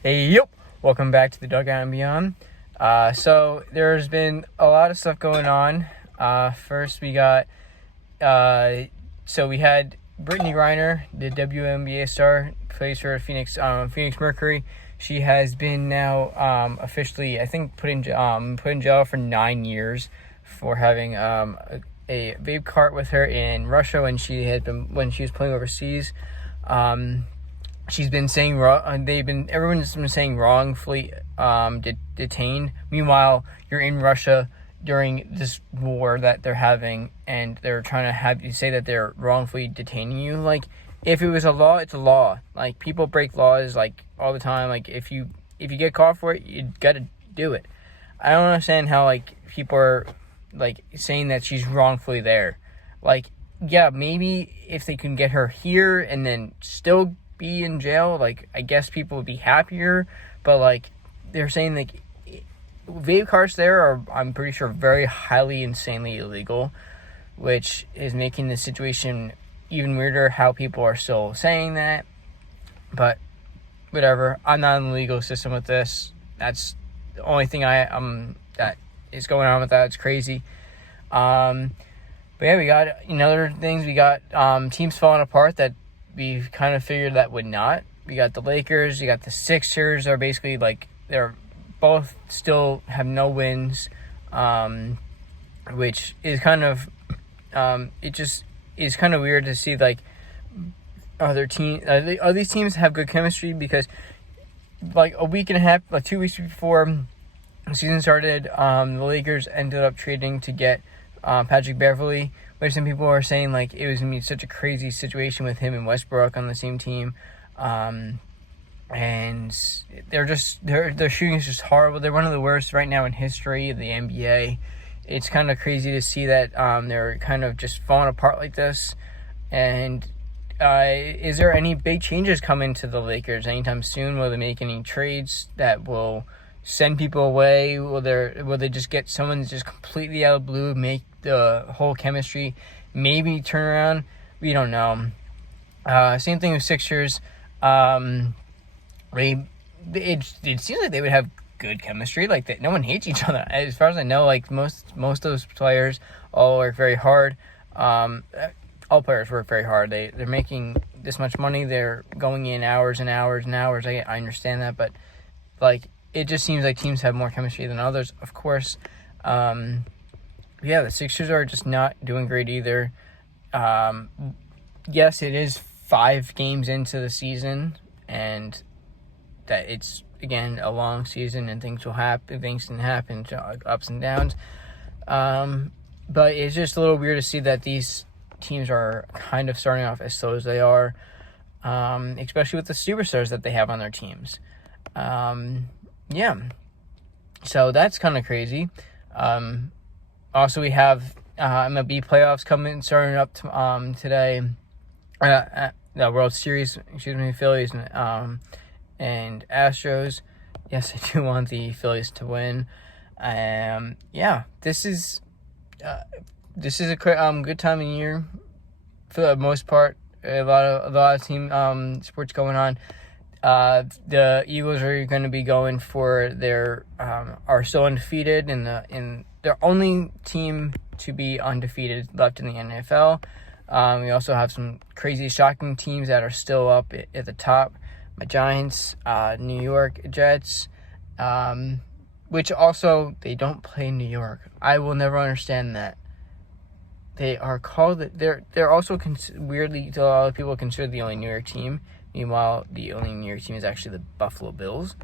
Hey, yep. Welcome back to the Dugout and Beyond. So there's been a lot of stuff going on. First, we got we had Brittney Griner, the WNBA star, plays for Phoenix Mercury. She has been now officially, I think, put in jail for 9 years for having a vape cart with her in Russia when she was playing overseas. She's been saying everyone's been saying wrongfully detained. Meanwhile, you're in Russia during this war that they're having, and they're trying to have you say that they're wrongfully detaining you. Like, if it was a law, it's a law. Like, people break laws like all the time. Like, if you get caught for it, you gotta do it. I don't understand how people are saying that she's wrongfully there. Like, yeah, maybe if they can get her here and then still be in jail, I guess people would be happier, but they're saying vape carts there are, I'm pretty sure, very highly insanely illegal, which is making the situation even weirder how people are still saying that. But whatever, I'm not in the legal system with this. That's the only thing that is going on with that. It's crazy. But yeah, we got other things. We got teams falling apart that we kind of figured that would not. We got the Lakers, you got the Sixers are basically they're both still have no wins, which is kind of it just is kind of weird to see these teams have good chemistry, because a week and a half, 2 weeks before the season started, the Lakers ended up trading to get Patrick Beverley, which some people are saying it was gonna be such a crazy situation with him and Westbrook on the same team, and their shooting is just horrible. They're one of the worst right now in history of the NBA. It's kind of crazy to see that they're kind of just falling apart like this. And is there any big changes coming to the Lakers anytime soon? Will they make any trades that will send people away? Will they just get someone just completely out of the blue, make the whole chemistry maybe turn around? We don't know. Same thing with Sixers. It seems like they would have good chemistry. No one hates each other. As far as I know, most of those players all work very hard. All players work very hard. They're making this much money. They're going in hours and hours and hours. I understand that, but it just seems like teams have more chemistry than others, of course. The Sixers are just not doing great either. Yes, it is 5 games into the season, and that it's, again, a long season, and things can happen, ups and downs. But it's just a little weird to see that these teams are kind of starting off as slow as they are, especially with the superstars that they have on their teams. So that's kind of crazy. Also, we have MLB playoffs starting up today. The World Series, Phillies and Astros. Yes, I do want the Phillies to win. This is a good time of year for the most part. A lot of team sports going on. The Eagles are going to be going for are still undefeated in their only team to be undefeated left in the NFL. We also have some crazy shocking teams that are still up at the top. My Giants, New York Jets, which also they don't play in New York. I will never understand that. They are called. They're also weirdly, to a lot of people, considered the only New York team. Meanwhile, the only New York team is actually the Buffalo Bills,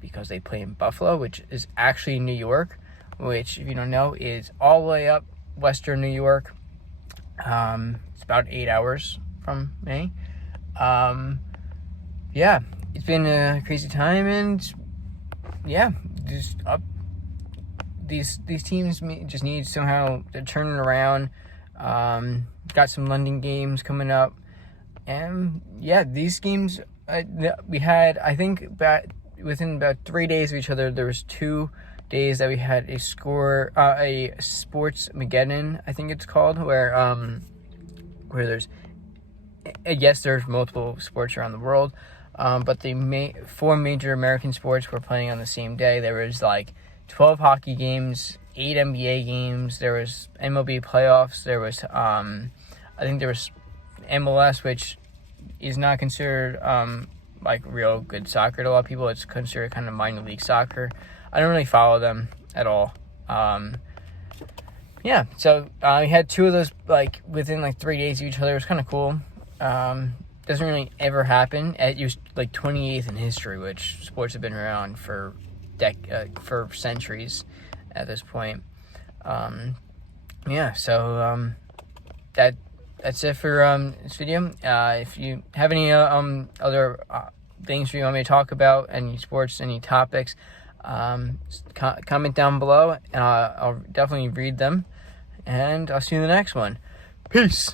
because they play in Buffalo, which is actually New York, which, if you don't know, is all the way up western New York. It's about 8 hours from me. It's been a crazy time, and these teams just need somehow to turn it around. Got some London games coming up. And these games, we had, I think, within about 3 days of each other, there was 2 days that we had a sports Mageddon, I think it's called, where there's multiple sports around the world, But the 4 major American sports were playing on the same day. There was like 12 hockey games, 8 NBA games. There was MLB playoffs. There was I think there was MLS, which is not considered like real good soccer to a lot of people. It's considered kind of minor league soccer. I don't really follow them at all. Yeah, so we had 2 of those like within like 3 days of each other. It was kind of cool. Doesn't really ever happen. It was like 28th in history, which sports have been around for centuries at this point. Yeah, so that's it for this video. If you have any other things you want me to talk about, any sports, any topics, comment down below, and I'll definitely read them. And I'll see you in the next one. Peace.